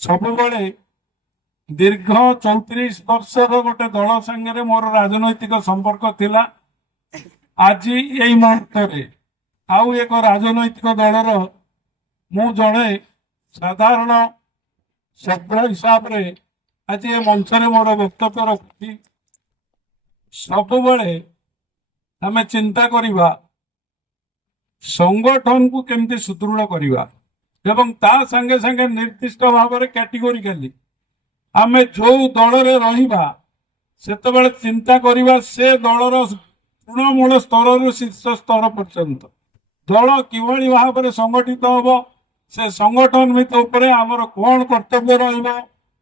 ସବୁବେଳେ दीर्घ 34 वर्षर गोटे दल सांगे मोर राजनैतिक संपर्क थिला। आज यही मुहूर्त आउ एक राजनैतिक दलर मु जड़े साधारण सभ्य हिसाब रे आज ये मंच रे मोर वक्तव्य रखी। सबुबले आमे चिंता करिबा संगठन को केमती सुदृढ़ करिबा एवं ता संगे संगे निर्दिष्ट भाव में कैटेगोरिकली आमे जो दल रे रहिबा सेतबेले चिंता करिबा से दलर तृणमूल स्तर रु शीर्ष स्तर पर्यंत दल किभली भाव में संगठित होबो से संगठन भितर आमर कौन कर्तव्य रहिबो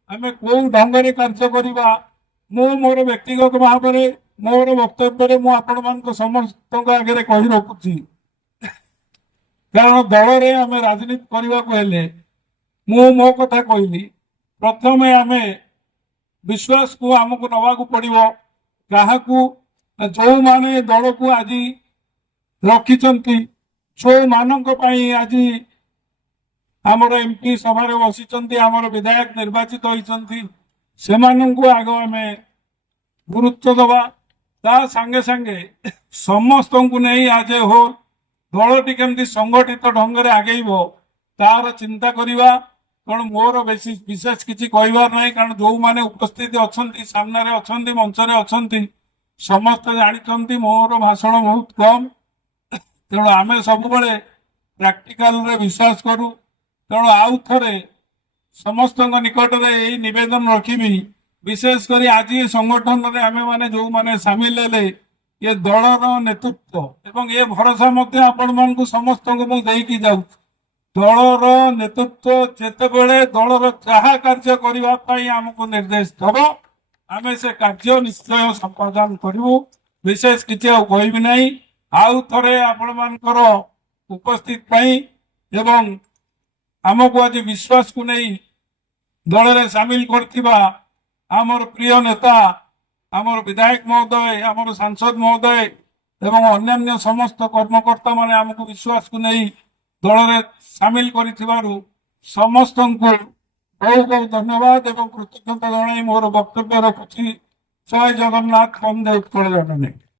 आमे को ढंग रे कार्य करिबा मु मोर व्यक्तिगत भाव में मोर वक्तव्य मु आपण मान समस्त आगे कही रखुची। कारण दल रे आमे राजनीति करने को हेले मु मो कथा कहली प्रथम आमे विश्वास को आमको नवाक पड़ो क्या जो माने दल को आज रखिंट जो मानक आज आमर एमपी सभा बसी आमर विधायक निर्वाचित होती से आग आम गुरुत्व दबा ता संगे संगे समस्त को नहीं आज हो दलटी केमती संगठित ढंग से आगेब तार चिंता करवा। कारण मोर विशेष किसी कहबार ना कारण जो मैंने उपस्थित अच्छा सामने अच्छा मंच अच्छा समस्त जानते मोर भाषण बहुत कम तेणु आम सब प्राक्टिकल रे विश्वास करूँ। तेणु आउ थे समस्त निकट में यही निवेदन रखी विशेषकर आज ये संगठन में आम मैंने जो मैंने सामिल हेले ये दलर नेतृत्व एवं ये भरोसा आपण मानक समस्त को मुझे जाऊँ दलर नेतृत्व जितेबले दलर जहा कार्य करने आमको निर्देश दब आम से कार्य निश्चय संपादन करूँ। विशेष किसी कहबी ना आउ थे आपण मानकर उपस्थित एवं आमको आज विश्वास को नहीं दल रे सामिल करथिबा आमर प्रिय नेता आमर विधायक महोदय आमर सांसद महोदय एवं अन्यान्य समस्त कर्मकर्ता माने आमको विश्वास को नहीं दल रे सामिल करिथिबारु समस्त को बहुत बहुत धन्यवाद एवं कृतज्ञता जनाई मोर वक्तव्य रखुछि। जय जगन्नाथ। वंदे उत्कल जननी।